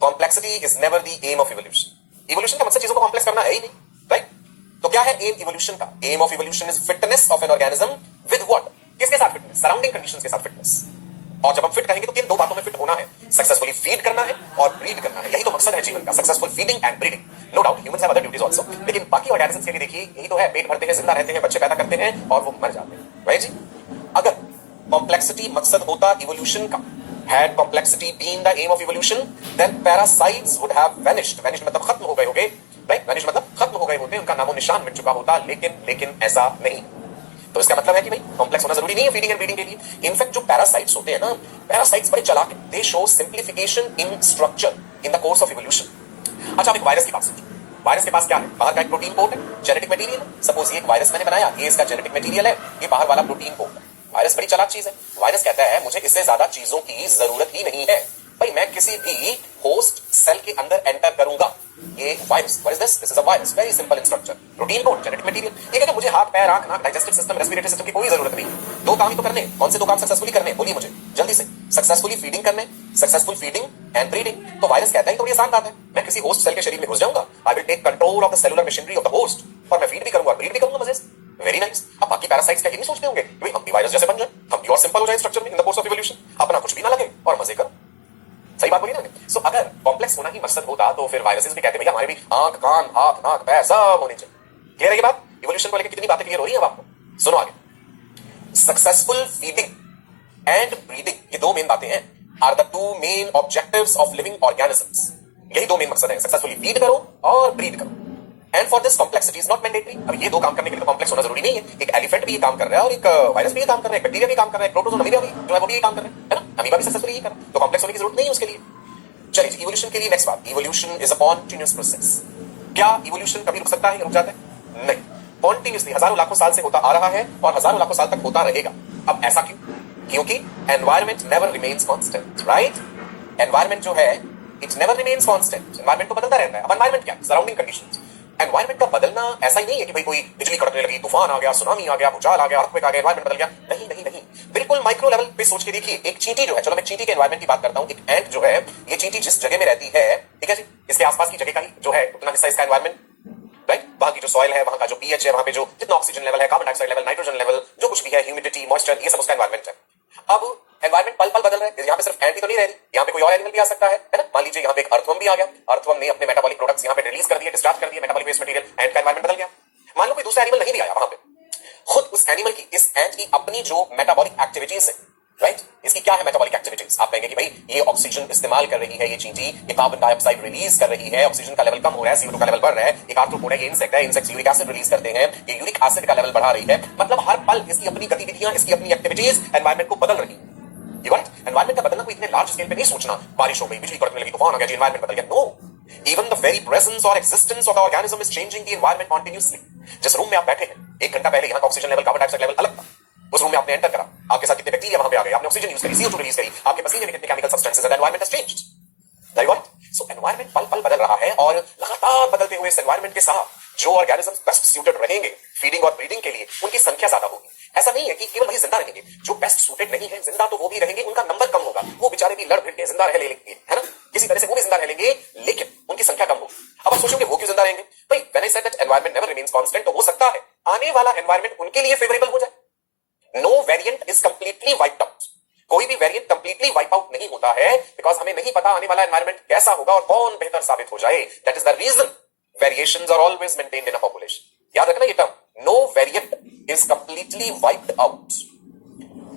Complexity is never the aim of evolution. Evolution का मकसद चीजों को कॉम्प्लेक्स करना है ही नहीं, राइट. तो क्या है एम इवोल्यूशन का. Aim of evolution is fitness of an organism with what, किसके साथ फिटनेस, सराउंडिंग कंडीशंस के साथ फिटनेस. और जब हम फिट कहेंगे तो किन दो बातों में फिट होना है, सक्सेसफुली फीड करना है और ब्रीड करना है. यही तो मकसद है जीवन का, successful feeding and breeding. No doubt humans have other duties also, लेकिन बाकी ऑर्गेनिजम्स के लिए देखिए यही तो है, पेट भरते हैं, जिंदा रहते हैं, बच्चे पैदा करते हैं और वो मर जाते हैं, राइट जी. अगर कॉम्प्लेक्सिटी मकसद होता इवोल्यूशन का, had complexity been the aim of evolution, then parasites would have vanished. Vanished मतलब खत्म हो गए होंगे, right? Vanished मतलब खत्म हो गए होते, उनका नामो निशान मिट चुका होता. लेकिन ऐसा नहीं. तो इसका मतलब है कि भाई कॉम्प्लेक्स होना जरूरी नहीं है फीडिंग एंड ब्रीडिंग के लिए. इनफैक्ट जो पैरासाइट्स होते हैं ना, पैरासाइट्स बड़े चालाक हैं. दे show simplification in structure in the course of evolution. अच्छा, आप एक वायरस की बात सोचो. वायरस के पास क्या है, बाहर का एक प्रोटीन कोट है, जेनेटिक मटेरियल है. सपोज ये एक वायरस मैंने बनाया, ये इसका जेनेटिक मटेरियल है, ये बाहर वाला प्रोटीन कोट है. वायरस बड़ी चालाक चीज है. वायरस कहता है मुझे इससे ज्यादा चीजों की जरूरत ही नहीं है. भाई मैं किसी भी होस्ट सेल के अंदर एंटर करूंगा, ये virus, what is this, this is a virus, very simple in structure, protein code, genetic material. ये कहता है मुझे हाथ, पैर, आंख, नाक, डाइजेस्टिव सिस्टम, रेस्पिरेटरी सिस्टम की कोई जरूरत नहीं. दो काम ही तो करने. कौन से दो काम सक्सेसफुली करने, बोलिए मुझे जल्दी से. सक्सेसफुली फीडिंग करने, सक्सेसफुल फीडिंग एंड ब्रीडिंग. तो वायरस कहता है तो ये आसान बात है, मैं किसी होस्ट सेल के शरीर में घुस जाऊंगा, I will take control of the cellular machinery of the host, और मैं फीड भी करूंगा, ब्रीड भी करूंगा मजे से. Very nice. अब बाकी पैरासाइट्स क्या नहीं सोचते होंगे कि हम भी वायरस जैसे बन जाए, हम भी और सिंपल हो जाए स्ट्रक्चर में in the course of evolution, अपना कुछ भी ना लगे और मजे करो. सही बात बोली ना. सो अगर कॉम्प्लेक्स होना ही मकसद होता तो फिर वायरसेस भी कहते भैया हमारे भी आंख, कान, हाथ, नाक, पैर सब होने चाहिए. क्लियर है ये बात. इवोल्यूशन को लेकर कितनी बातें क्लियर हो रही है आपको. सुनो आगे. सक्सेसफुल फीडिंग एंड ब्रीडिंग, ये दो मेन बातें हैं, are the two main objectives of living organisms. यही दो मेन मकसद है, सक्सेसफुली फीड करो और ब्रीड करो. And for this complexity is not mandatory. अब ये दो काम करने के लिए तो कॉम्प्लेक्स होना जरूरी नहीं है. एक एलिफेंट भी ये काम कर रहा है और एक वायरस भी ये काम कर रहा है, बैक्टीरिया भी काम कर रहा है, प्रोटोजोन अमीबा भी जो है वो भी ये काम कर रहा है ना. अमीबा भी सक्सेसफुली ये कर रहा है, तो कॉम्प्लेक्स होने की जरूरत नहीं है उसके लिए. चलिए इवोल्यूशन के लिए नेक्स्ट बात. Evolution is a continuous process. क्या इवोल्यूशन कभी रुक सकता है या रुक जाता है? नहीं. कॉन्टिन्यूअसली हजारों लाखों साल से होता आ रहा है और हजारों लाखों साल तक होता रहेगा. अब ऐसा क्यों? क्योंकि environment never remains constant, right. Environment जो है it never remains constant. Environment तो बदलता रहता है. अब एनवायरमेंट क्या है? Surrounding conditions. एनवायरमेंट का बदलना ऐसा ही नहीं है कि भाई कोई बिजली कड़कने लगी, तूफान आ गया, सुनामी आ गया, भूचाल आ गया, अर्थक्वेक आ गया, एनवायरमेंट बदल गया. नहीं नहीं नहीं, बिल्कुल माइक्रो लेवल पे सोच के देखिए. एक चींटी जो है, चलो मैं चींटी के एनवायरमेंट की बात करता हूं. एक एंट जो है, ये चींटी जिस जगह में रहती है, ठीक है जी, इसके आसपास की जगह का ही जो है उतना हिस्सा इसका एनवायरमेंट, राइट. वहां की जो सॉइल है, वहां का जो पीएच है, वहां पे जो जितना ऑक्सीजन लेवल है, carbon dioxide level, nitrogen level, जो कुछ भी है, ह्यूमिडिटी, मॉइस्चर, ये सब उसका एनवायरमेंट है. अब एनवायरमेंट पल पल बदल रहा है. यहाँ पे सिर्फ एंट ही तो नहीं रह रही, यहाँ पे कोई और एनिमल भी आ सकता है ना. मान लीजिए यहाँ पे एक अर्थवर्म भी आ गया. अर्थवर्म ने अपने मेटाबॉलिक प्रोडक्ट्स यहाँ पे रिलीज कर दिए, डिस्चार्ज कर दिए, मेटाबॉलिक वेस्ट मटेरियल, एंट का एनवायरमेंट बदल गया. मान लो कोई दूसरा एनिमल नहीं भी आया वहां पे, खुद उस एनिमल की, इस एंट की अपनी जो मेटाबॉलिक एक्टिविटीज है, राइट. इसकी क्या है मेटाबॉलिक एक्टिविटीज? आप कहेंगे कि भाई ये ऑक्सीजन इस्तेमाल कर रही है, ये चींटी, ये कार्बन डाइऑक्साइड रिलीज कर रही है, ऑक्सीजन का लेवल कम हो रहा है, CO2 का लेवल बढ़ रहा है. एक आर्थ्रोपोड है, ये इंसेक्ट है, इंसेक्ट यूरिक एसिड रिलीज करते हैं, ये यूरिक एसिड का लेवल बढ़ा रही है. मतलब हर पल इसकी अपनी गतिविधियां, इसकी अपनी एक्टिविटीज एनवायरमेंट को बदल रही है. You got it? एनवायरमेंट का बदलना कोई इतने लार्ज स्केल पे नहीं सोचना, बारिश हो गई, बिजली कड़कने लगी, तूफान आ गया, एनवायरमेंट बदल गया. No, even the very presence or existence of the organism is changing the environment continuously. जिस रूम में आप बैठे हैं, 1 घंटा पहले यहाँ का oxygen level, carbon dioxide level अलग था. उस रूम में आपने एंटर करा, आपके साथ कितने बैक्टीरिया वहां पे आ गए, आपने ऑक्सीजन यूज करी, CO2 रिलीज करी, आपके पसीने में कितने chemical substances, and environment has changed. Right what? So environment पल पल बदल रहा है, और लगातार बदलते हुए इस एनवायरमेंट के साथ जो ऑर्गेनिजम्स बेस्ट सूटेड रहेंगे फीडिंग और ब्रीडिंग के लिए, उनकी संख्या ज्यादा होगी. ऐसा नहीं है कि केवल वही जिंदा रहेंगे, जो बेस्ट सूटेड नहीं है जिंदा तो वो भी रहेंगे, उनका नंबर कम होगा, वो बेचारे भी लड़ भिड़ के जिंदा रह लेंगे, है ना, किसी तरह से वो भी जिंदा रह लेंगे, लेकिन उनकी संख्या कम होगी. अब आप सोचोगे वो क्यों जिंदा रहेंगे? भाई when I said that environment never remains constant, तो हो सकता है आने वाला एनवायरमेंट उनके लिए फेवरेबल हो जाए. No variant is completely wiped out. कोई भी वेरिएंट कंप्लीटली वाइप आउट नहीं होता है, बिकॉज हमें नहीं पता आने वाला एनवायरमेंट कैसा होगा और कौन बेहतर साबित हो जाए. That is the reason variations are always maintained in a population. याद रखना ये term, no variant is completely wiped out.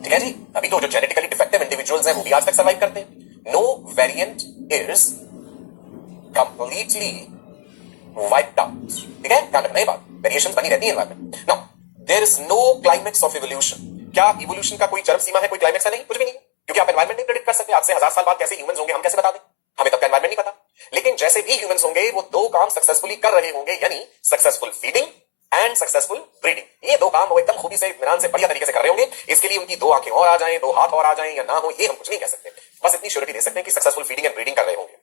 ठीक है जी. अभी तो जो जेनेटिकली डिफेक्टिव इंडिविजुअल्स हैं वो भी आज तक सर्वाइव करते हैं. No variant is completely wiped out. ठीक है, ध्यान रखना ये बात. वेरिएशंस बनी रहती है environment. Now there is no climax of evolution. क्या इवोल्यूशन का कोई चरम सीमा है, कोई क्लाइमेक्स है? नहीं, कुछ भी नहीं, क्योंकि आप एनवायरमेंट नहीं प्रेडिक्ट कर सकते. आज से 1000 साल बाद कैसे ह्यूमंस होंगे हम कैसे बता दें? हमें तब का एनवायरमेंट नहीं पता. लेकिन जैसे भी ह्यूमंस होंगे वो 2 काम सक्सेसफुली कर रहे होंगे, यानी successful feeding and successful breeding. ये 2 काम वो एकदम खूबी से, इत्मीनान से, बढ़िया तरीके से कर रहे होंगे. इसके लिए उनकी 2 आंखें और आ जाएं, 2 हाथ और आ जाएं या ना हो, ये हम कुछ नहीं कह सकते. बस इतनी श्योरिटी दे सकते हैं कि सक्सेसफुल फीडिंग एंड ब्रीडिंग कर रहे होंगे.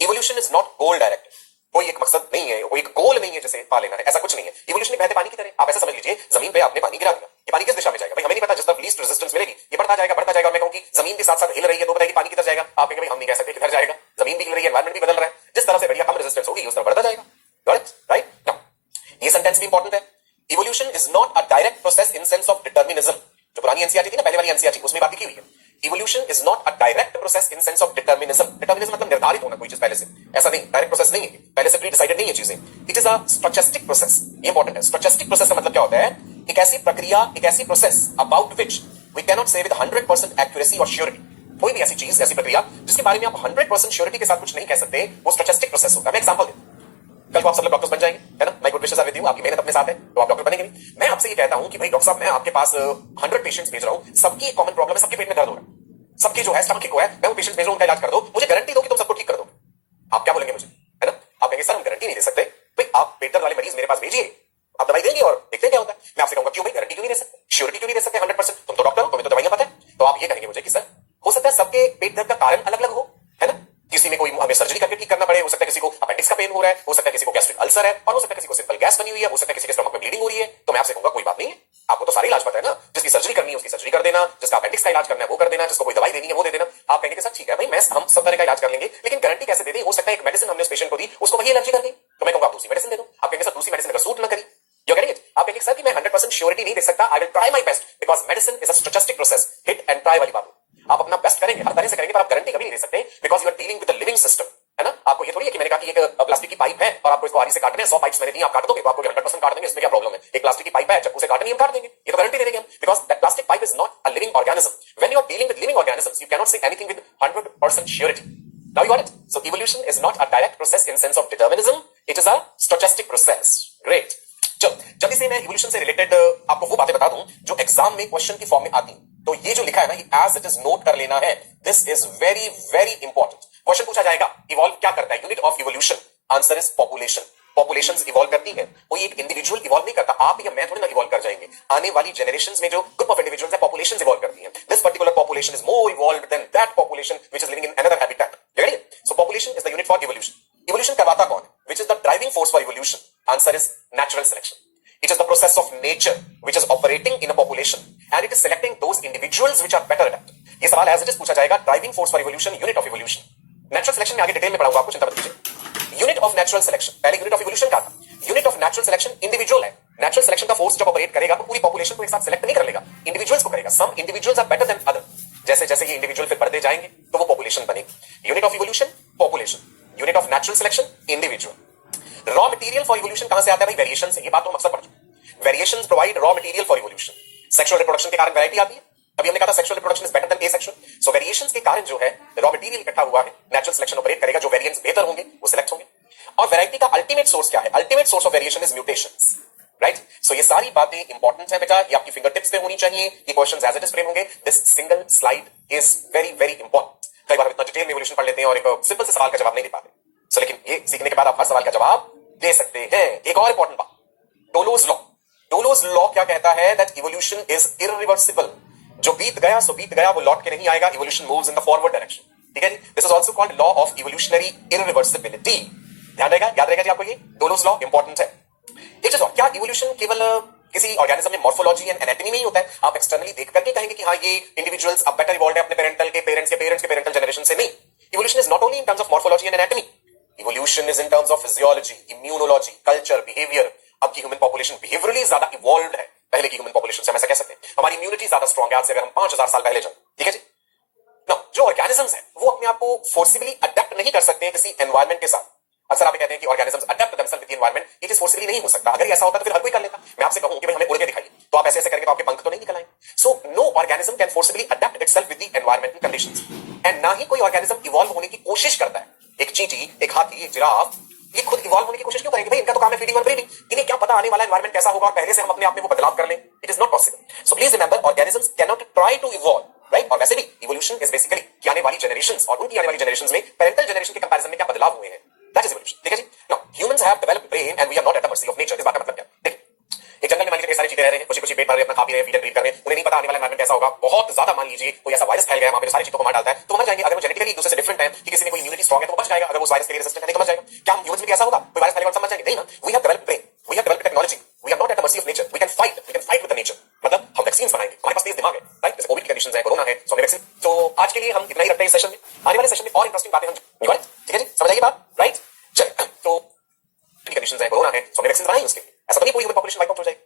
Evolution is not goal directed. कोई एक मकसद नहीं है, कोई एक गोल नहीं है जिसे पा लेना है, ऐसा कुछ नहीं है. इवोल्यूशन बहते पानी की तरह. आप ऐसा समझ लीजिए, जमीन पे आपने पानी गिरा दिया, ये पानी किस दिशा में जाएगा? भाई हमें नहीं पता. जिस तरफ लीस्ट रेजिस्टेंस मिलेगी ये बढ़ता जाएगा, बढ़ता जाएगा. मैं कहूं कि जमीन के साथ साथ हिल रही है, तो बताइए पानी किधर जाएगा? आप कहेंगे भाई हम नहीं कह सकते किधर जाएगा, जमीन भी हिल रही है, एनवायरमेंट भी बदल रहा है. जिस तरह से बढ़िया कम रेजिस्टेंस होगी उस तरफ बढ़ता जाएगा. राइट? नाउ ये सेंटेंस भी इंपॉर्टेंट है. Evolution is not a direct process in sense of determinism. जो पुरानी एनसीईआरटी थी ना, पहले वाली एनसीईआरटी, उसमें बात लिखी हुई है. Evolution is not a direct process in sense of determinism. Determinism मतलब निर्धारित होना कोई चीज पहले से, ऐसा नहीं. डायरेक्ट प्रोसेस नहीं है, पहले से प्री डिसाइडेड नहीं है चीजें. It is a stochastic process. ये इंपॉर्टेंट है. स्टोचस्टिक प्रोसेस का मतलब क्या होता है? एक ऐसी प्रक्रिया, एक ऐसी process about which we can not say with 100% accuracy और श्योरिटी. कोई भी ऐसी चीज, ऐसी प्रक्रिया जिसके बारे में आप 100% श्योरिटी के साथ कुछ नहीं कह सकते, वो स्टोचस्टिक प्रोसेस होता है. मैं एग्जांपल देता हूं. कल को आप सब लोग डॉक्टर्स बन जाएंगे, है ना. My good wishes are with you. आपकी मेहनत अपने साथ है तो आप डॉक्टर बनेंगे भी. मैं आपसे ये कहता हूं कि भाई डॉक्टर साहब, मैं आपके पास 100 पेशेंट्स भेज रहा हूं, सबकी एक कॉमन प्रॉब्लम है, सबके पेट में दर्द हो रहा है, सबके जो है स्टमक को है, मैं वो पेशेंट भेज रहा हूं, उनका इलाज कर दो. मुझे गारंटी दो कि तुम सबको ठीक कर दो. आप क्या बोलेंगे मुझे, है ना? आप कहेंगे सर हम गारंटी नहीं दे सकते. भाई आप पेट दर्द वाले मरीज मेरे पास भेजिए, आप दवाई देंगे और देखते हैं क्या होता है. मैं आपसे कहूंगा क्यों भाई गारंटी क्यों नहीं दे सकते, श्योरिटी क्यों नहीं दे सकते 100%? तुम तो डॉक्टर हो, तुम्हें तो दवाइयां पता है. तो आप ये कहेंगे मुझे कि सर हो सकता है सबके पेट दर्द का कारण अलग अलग हो, है ना. किसी में कोई हमें सर्जरी करके ठीक करना पड़े, हो सकता है किसी को अपेंडिक्स का पेन हो रहा है, हो सकता है किसी को गैस्ट्रिक अल्सर है, और हो सकता है किसी को सिंपल गैस बनी हुई है, हो सकता है किसी के स्टमक में ब्लीडिंग हो रही है. तो मैं आपसे कहूंगा कोई बात नहीं है, आपको तो सारे इलाज पता है ना. जिसकी सर्जरी करनी है उसकी सर्जरी कर देना, जिसका अपेंडिक्स का इलाज करना है वो कर देना, जिसको कोई दवाई देनी है वो दे देना. आप कहेंगे सर ठीक है भाई, मैं हम सब तरह का इलाज कर लेंगे, लेकिन गारंटी कैसे दे दें? हो सकता है एक मेडिसिन हमने उस पेशेंट को दी, उसको वही एलर्जी कर दी, तो मैं कहूंगा आप दूसरी मेडिसिन दे दो. आप कहेंगे सर दूसरी मेडिसिन अगर सूट ना करी, यू गेटिंग इट? आप कहेंगे सर कि मैं 100% श्योरिटी नहीं दे सकता, I will try my best, because medicine is a stochastic process. Hit and try वाली बात. आप अपना बेस्ट करेंगे, हर तरह से करेंगे, पर आप गारंटी कभी नहीं दे सकते, because you are dealing with the living system, है ना. आपको ये थोड़ी है कि मैंने कहा कि एक प्लास्टिक की पाइप है और आपको इसको आरी से काटने हैं, 100 पाइप्स मैंने दी, आप काट दोगे तो आपको 100% काट देंगे. इसमें क्या प्रॉब्लम है? एक प्लास्टिक की पाइप है, चाकू से काटनी है, हम काट देंगे. ये तो गारंटी दे देंगे हम, because that plastic pipe is not a living organism. When you are dealing with living organisms, you can not say anything with 100% surety. Now you got it? So evolution is not a direct process in sense of determinism. It is a stochastic process. Great. जल्दी से मैं evolution से related आपको वो बातें बता दूं जो एग्जाम में क्वेश्चन की फॉर्म में आती हैं. तो ये जो लिखा है ना, ये एज इट इज नोट कर लेना है. This is very very important. Question पूछा जाएगा इवॉल्व क्या करता है? Unit of evolution. Answer is population. Populations evolve करती है, कोई एक इंडिविजुअल इवॉल्व नहीं करता. आप या मैं थोड़ी ना इवॉल्व कर जाएंगे. आने वाली जनरेशंस में जो ग्रुप ऑफ इंडिविजुअल्स है, पॉपुलेशंस इवॉल्व करती हैं. This particular population is more evolved than that population which is living in another habitat. So population is the unit for evolution. Evolution करवाता कौन है? Which is the driving force for evolution? Answer is natural selection. It is the process of nature which is operating in a population and it is selecting those individuals which are better adapted. ये सवाल as it is पूछा जाएगा. Driving force for evolution, unit of evolution. Natural selection में आगे detail में पढ़ाऊंगा आपको, चिंता मत कीजिए. Unit of natural selection. पहले यूनिट ऑफ इवोल्यूशन क्या था? Unit of natural selection individual है. नेचुरल सिलेक्शन का फोर्स जब ऑपरेट करेगा तो पूरी पॉपुलेशन को एक साथ सिलेक्ट नहीं कर लेगा, इंडिविजुअल्स को करेगा. Some individuals are better than other. जैसे जैसे ये इंडिविजुअल फिर बढ़ते जाएंगे तो वो पॉपुलेशन बनेगी. Unit of evolution population, unit of natural selection individual. Raw material for evolution कहां से आता है भाई? वेरिएशन से. ये बात तो हम अक्सर पढ़ चुके. Variations provide raw material for evolution. Sexual reproduction के कारण वैरायटी आती है. अभी हमने कहा था sexual reproduction is better than asexual. So variations के कारण जो है raw material इकट्ठा हुआ है, natural selection ऑपरेट करेगा, जो वेरिएंट्स बेहतर होंगे वो सिलेक्ट होंगे. और वैरायटी का अल्टीमेट सोर्स क्या है? Ultimate source of variation is mutations. Right. So ये सारी बातें इंपॉर्टेंट है बेटा, ये आपकी फिंगर टिप्स पे होनी चाहिए, ये questions as it is frame होंगे। This single slide is very very important. कई बार हम इतना डिटेल में इवोल्यूशन पढ़ लेते हैं और एक सिंपल से सवाल का जवाब नहीं दे पाते। सो लेकिन ये सीखने के बाद आप हर सवाल का जवाब दे सकते हैं। एक और इंपॉर्टेंट बात, डोलोज लॉ। डोलोज लॉ क्या कहता है? That evolution is irreversible. जो बीत गया सो बीत गया, वो लौट के नहीं आएगा। Evolution moves in the forward direction. ठीक है जी, this is also called law of evolutionary irreversibility. ध्यान रहेगा, याद रहेगा जी आपको, ये डोलोज लॉ इंपॉर्टेंट है। एक चीज और, क्या इवोल्यूशन केवल किसी ऑर्गेनिज्म में मॉर्फोलॉजी एंड एनाटॉमी में ही होता है? आप एक्सटर्नली देख करके कहेंगे कि हाँ ये इंडिविजुअल्स अब बेटर इवॉल्व है अपने पेरेंटल के पेरेंट्स के पेरेंट्स के पेरेंटल जनरेशन से? नहीं, evolution is not only in terms of morphology and anatomy, evolution is in terms of physiology, immunology, culture, behaviour. अब की ह्यूमन पॉपुलेशन बिहेवियरली ज्यादा इवॉल्व है पहले की ह्यूमन पॉपुलेशन से, हम ऐसा कह सकते हैं। हमारी इम्यूनिटी ज्यादा स्ट्रॉन्ग है आज से अगर हम 5000 साल पहले जाएं। ठीक है जी। जो ऑर्गेनिजम्स हैं वो अपने आप को फोर्सिबली अडेप्ट नहीं कर सकते किसी एनवायरमेंट के साथ। अक्सर आप कहते हैं कि organisms adapt themselves with the environment, it is forcibly नहीं हो सकता। अगर ऐसा होता तो फिर हर कोई कर लेता। मैं आपसे कहूं कि भाई हमें उड़ के दिखाइए, तो आप ऐसे ऐसे करेंगे तो आपके पंख तो नहीं निकल आएंगे। So no organism can forcibly adapt itself with the environmental conditions, and ना ही कोई ऑर्गेनिज्म इवॉल्व होने की कोशिश करता है। एक चींटी, एक हाथी, एक जिराफ, ये खुद इवॉल्व होने की कोशिश क्यों करेंगे? भाई इनका तो काम है फीडिंग और ब्रीडिंग। इन्हें क्या पता आने वाला एनवायरमेंट कैसा होगा और पहले से हम अपने आप में वो बदलाव कर लें? It is not possible. So please remember, organisms can not try to evolve, right? और वैसे भी इवोल्यूशन इज बेसिकली कि आने वाली जनरेशंस और उनकी आने वाली जनरेशंस में पेरेंटल जनरेशन के कंपैरिजन में क्या बदलाव हुए हैं, दैट इज इवोल्यूशन। ठीक है जी। Now humans have developed brain and we are not at the mercy of nature. इस बात का मतलब क्या? देखिए, एक जंगल में मान लीजिए कई सारे चीजें रह रहे हैं, कुछ पेट भर रहे हैं, अपना खा पी रहे हैं, फीड एंड ब्रीथ कर रहे हैं, उन्हें नहीं पता आने वाला एनवायरमेंट कैसा होगा। बहुत ज्यादा मान लीजिए कोई ऐसा वायरस फैल गया वहां पे सारी चीजों को मार डालता है, तो मर जाएंगे। अगर वो जेनेटिकली एक दूसरे से डिफरेंट है कि किसी में कोई इम्यूनिटी स्ट्रांग है तो बच जाएगा, अगर वो वायरस के लिए रेजिस्टेंट है तो मर जाएगा। क्या हम ह्यूमंस में कैसा होगा? कोई वायरस फैलेगा और सब मर जाएंगे? नहीं ना। We have developed brain, we have developed technology, we are not at the mercy of nature. We can fight with the nature. मतलब हम वैक्सीन बनाएंगे, हमारे पास तेज दिमाग है, राइट? जैसे कोविड की कंडीशंस है, कोरोना है, सो हमें वैक्सीन। तो आज के लिए हम इतना ही रखते हैं इस सेशन में। आने वाले सेशन में और इंटरेस्टिंग बातें हम, ठीक है जी, समझ आइए बात, राइट? चलिए, तो कंडीशंस है, कोरोना है, सो हमें वैक्सीन बनाएंगे उसके लिए। ऐसा तो नहीं पूरी ह्यूमन पॉपुलेशन वाइप आउट हो जाएगी,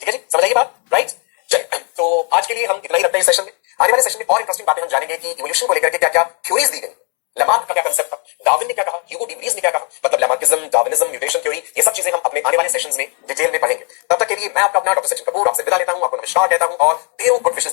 ठीक है जी, समझ आइए बात, राइट? चलिए, तो आज के लिए हम इतना ही रखते हैं इस सेशन में। आने वाले सेशन में और इंटरेस्टिंग बातें हम जानेंगे कि इवोल्यूशन को लेकर के क्या क्या थ्योरीज दी गई, लैमार्क का क्या कांसेप्ट था, डार्विन ने क्या कहा, ह्यूगो डी व्रीज ने क्या कहा, मतलब लैमार्किज्म, डार्विनिज्म, म्यूटेशन थ्योरी, ये सब चीजें हम अपने आने वाले सेशंस में डिटेल में पढ़ेंगे। तब तक के लिए मैं आपका अपना डॉक्टर सचिन कपूर आपसे विदा लेता हूं, आपको नमस्कार कहता हूं और ढेरों गुड विशेस